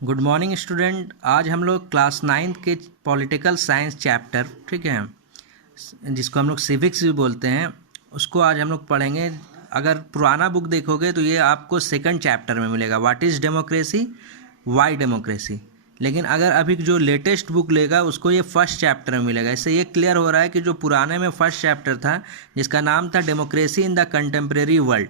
Good morning student. आज हम लोग क्लास 9th के पॉलिटिकल साइंस चैप्टर, ठीक है, जिसको हम लोग सिविक्स भी बोलते हैं, उसको आज हम लोग पढ़ेंगे। अगर पुराना बुक देखोगे तो ये आपको सेकंड चैप्टर में मिलेगा, what is democracy, Y democracy. लेकिन अगर अभी जो लेटेस्ट बुक लेगा उसको ये फर्स्ट चैप्टर में मिलेगा। इससे ये क्लियर हो रहा है कि जो पुराने में फर्स्ट चैप्टर था जिसका नाम था democracy in the contemporary world,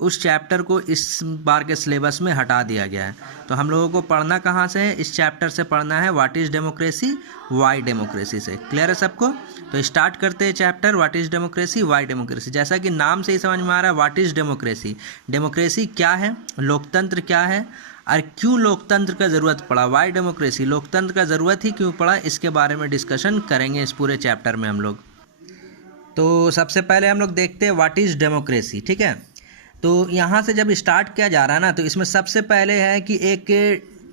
उस चैप्टर को इस बार के सिलेबस में हटा दिया गया है। तो हम लोगों को पढ़ना कहाँ से है? इस चैप्टर से पढ़ना है, what is democracy, Y democracy से। क्लियर है सबको? तो स्टार्ट करते हैं chapter what is democracy, Y democracy. जैसा कि नाम से ही समझ में आ रहा है, व्हाट इज़ डेमोक्रेसी, डेमोक्रेसी क्या है, लोकतंत्र क्या है और क्यों लोकतंत्र का ज़रूरत पड़ा, वाई डेमोक्रेसी, लोकतंत्र का ज़रूरत ही क्यों पड़ा, इसके बारे में डिस्कशन करेंगे इस पूरे चैप्टर में हम लोग। तो सबसे पहले हम लोग देखते हैं व्हाट इज़ डेमोक्रेसी, ठीक है। तो यहाँ से जब स्टार्ट किया जा रहा है ना, तो इसमें सबसे पहले है कि एक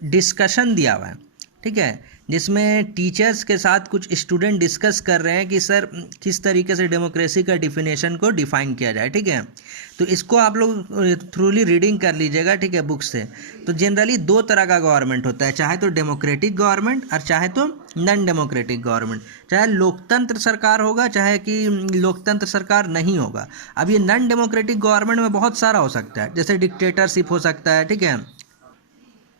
डिस्कशन दिया हुआ है, ठीक है, जिसमें टीचर्स के साथ कुछ स्टूडेंट डिस्कस कर रहे हैं कि सर किस तरीके से डेमोक्रेसी का डिफिनेशन को डिफाइन किया जाए, ठीक है। तो इसको आप लोग थ्रूली रीडिंग कर लीजिएगा, ठीक है, बुक से। तो जनरली दो तरह का गवर्नमेंट होता है, चाहे तो डेमोक्रेटिक गवर्नमेंट और चाहे तो नॉन डेमोक्रेटिक गवर्नमेंट। चाहे लोकतंत्र सरकार होगा चाहे कि लोकतंत्र सरकार नहीं होगा। अब ये नॉन डेमोक्रेटिक गवर्नमेंट में बहुत सारा हो सकता है, जैसे डिक्टेटरशिप हो सकता है, ठीक है।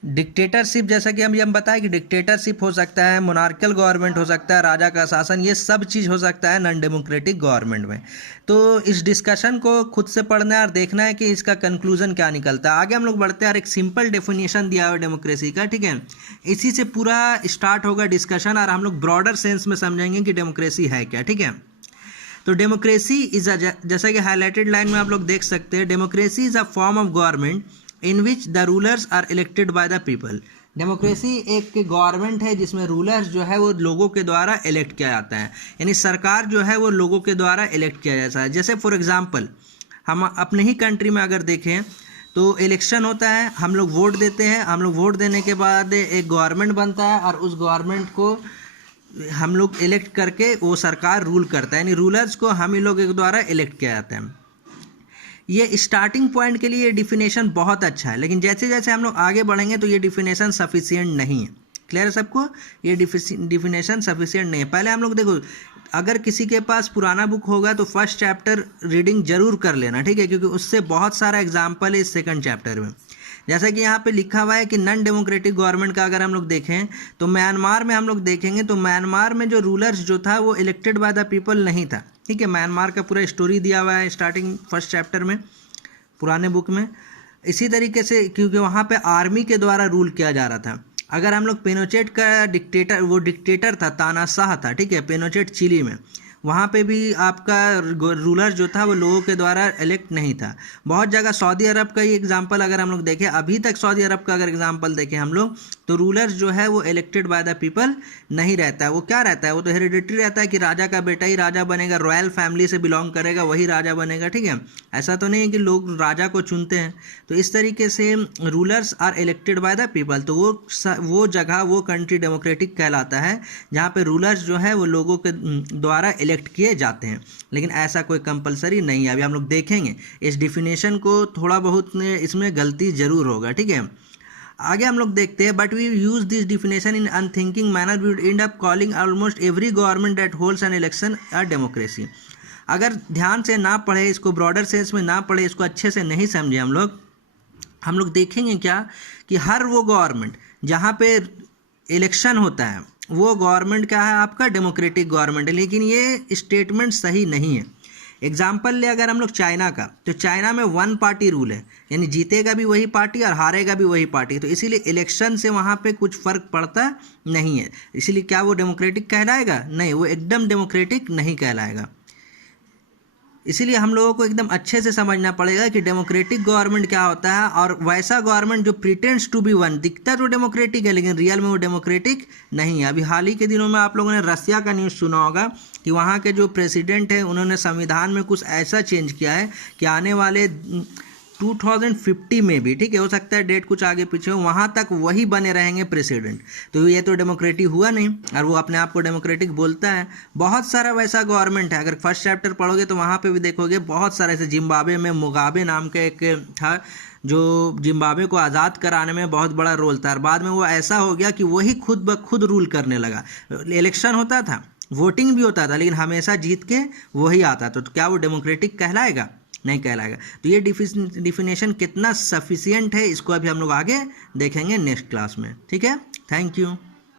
डिक्टेटरशिप जैसा कि हम बताएं कि डिक्टेटरशिप हो सकता है, मोनार्कल गवर्नमेंट हो सकता है, राजा का शासन, ये सब चीज़ हो सकता है नॉन डेमोक्रेटिक गवर्नमेंट में। तो इस डिस्कशन को खुद से पढ़ना है और देखना है कि इसका कंक्लूजन क्या निकलता है। आगे हम लोग बढ़ते हैं और एक सिंपल डेफिनेशन दिया हुआ डेमोक्रेसी का, ठीक है। इसी से पूरा स्टार्ट होगा डिस्कशन और हम लोग ब्रॉडर सेंस में समझेंगे कि डेमोक्रेसी है क्या, ठीक है। तो डेमोक्रेसी इज जैसा कि हाईलाइटेड लाइन में आप लोग देख सकते हैं, democracy is a form of government in which the rulers are elected by the people. Democracy एक गवर्नमेंट है जिसमें रूलर्स जो है वो लोगों के द्वारा इलेक्ट किया जाता है, यानी सरकार जो है वो लोगों के द्वारा इलेक्ट किया जाता है। जैसे फॉर एग्जांपल हम अपने ही कंट्री में अगर देखें तो इलेक्शन होता है, हम लोग वोट देते हैं, हम लोग वोट देने के बाद एक गवर्नमेंट बनता है और उस गवर्नमेंट को हम लोग इलेक्ट करके वो सरकार रूल करता है, यानी रूलर्स को हम ही लोग के द्वारा इलेक्ट किया जाता है। ये स्टार्टिंग पॉइंट के लिए ये डिफिनेशन बहुत अच्छा है, लेकिन जैसे जैसे हम लोग आगे बढ़ेंगे तो ये डिफिनेशन सफिशिएंट नहीं है। क्लियर है सबको? ये डिफिनेशन सफिशिएंट नहीं है। पहले हम लोग देखो, अगर किसी के पास पुराना बुक होगा तो फर्स्ट चैप्टर रीडिंग जरूर कर लेना, ठीक है, क्योंकि उससे बहुत सारा एग्जाम्पल है इस सेकंड चैप्टर में। जैसा कि यहाँ पे लिखा हुआ है कि नॉन डेमोक्रेटिक गवर्नमेंट का अगर हम लोग देखें तो म्यांमार में हम लोग देखेंगे तो म्यांमार में जो रूलर्स जो था वो इलेक्टेड बाय द पीपल नहीं था, ठीक है। म्यांमार का पूरा स्टोरी दिया हुआ है स्टार्टिंग फर्स्ट चैप्टर में पुराने बुक में। इसी तरीके से क्योंकि वहाँ पे आर्मी के द्वारा रूल किया जा रहा था। अगर हम लोग पिनोचेट का डिक्टेटर था, तानाशाह था, ठीक है, पिनोचेट चिली में, वहाँ पे भी आपका रूलर जो था वो लोगों के द्वारा इलेक्ट नहीं था। बहुत जगह सऊदी अरब का ही एग्जांपल अगर हम लोग देखें, अभी तक सऊदी अरब का अगर एग्जांपल देखें हम लोग, तो रूलर्स जो है वो इलेक्टेड बाय द पीपल नहीं रहता है। वो क्या रहता है? वो तो हेरिडिटरी रहता है कि राजा का बेटा ही राजा बनेगा, रॉयल फैमिली से बिलोंग करेगा वही राजा बनेगा, ठीक है। ऐसा तो नहीं है कि लोग राजा को चुनते हैं। तो इस तरीके से rulers are elected by the people, तो वो जगह, वो कंट्री डेमोक्रेटिक कहलाता है जहाँ पे रूलर्स जो है वो लोगों के द्वारा इलेक्ट किए जाते हैं। लेकिन ऐसा कोई कंपलसरी नहीं है। अभी हम लोग देखेंगे इस डिफिनेशन को, थोड़ा बहुत इसमें गलती जरूर होगा, ठीक है। आगे हम लोग देखते हैं, but we use this definition in unthinking manner, we would end up calling almost every government that holds an election a democracy. अगर ध्यान से ना पढ़े, इसको ब्रॉडर सेंस में ना पढ़े, इसको अच्छे से नहीं समझे हम लोग देखेंगे क्या कि हर वो गवर्नमेंट जहाँ पे इलेक्शन होता है वो गवर्नमेंट क्या है? आपका डेमोक्रेटिक गवर्नमेंट है। लेकिन ये स्टेटमेंट सही नहीं है। एग्जाम्पल ले अगर हम लोग चाइना का, तो चाइना में वन पार्टी रूल है, यानी जीतेगा भी वही पार्टी और हारेगा भी वही पार्टी। तो इसीलिए इलेक्शन से वहाँ पे कुछ फ़र्क पड़ता नहीं है। इसीलिए क्या वो डेमोक्रेटिक कहलाएगा? नहीं, वो एकदम डेमोक्रेटिक नहीं कहलाएगा। इसीलिए हम लोगों को एकदम अच्छे से समझना पड़ेगा कि डेमोक्रेटिक गवर्नमेंट क्या होता है, और वैसा गवर्नमेंट जो प्रिटेंड्स टू बी वन, दिखता तो डेमोक्रेटिक है लेकिन रियल में वो डेमोक्रेटिक नहीं है। अभी हाल ही के दिनों में आप लोगों ने रसिया का न्यूज़ सुना होगा कि वहाँ के जो प्रेसिडेंट हैं उन्होंने संविधान में कुछ ऐसा चेंज किया है कि आने वाले 2050 में भी, ठीक है, हो सकता है डेट कुछ आगे पीछे हो, वहाँ तक वही बने रहेंगे प्रेसिडेंट। तो ये तो डेमोक्रेटिक हुआ नहीं, और वो अपने आप को डेमोक्रेटिक बोलता है। बहुत सारा वैसा गवर्नमेंट है, अगर फर्स्ट चैप्टर पढ़ोगे तो वहाँ पे भी देखोगे बहुत सारे, ऐसे जिम्बाब्वे में मुगाबे नाम का एक था जो जिम्बाब्वे को आज़ाद कराने में बहुत बड़ा रोल था, और बाद में वो ऐसा हो गया कि वही खुद ब खुद रूल करने लगा। इलेक्शन होता था, वोटिंग भी होता था, लेकिन हमेशा जीत के वही आता था, तो क्या वो डेमोक्रेटिक कहलाएगा? नहीं कहलाएगा। तो ये डिफिनेशन कितना सफिशिएंट है, इसको अभी हम लोग आगे देखेंगे नेक्स्ट क्लास में। ठीक है, थैंक यू।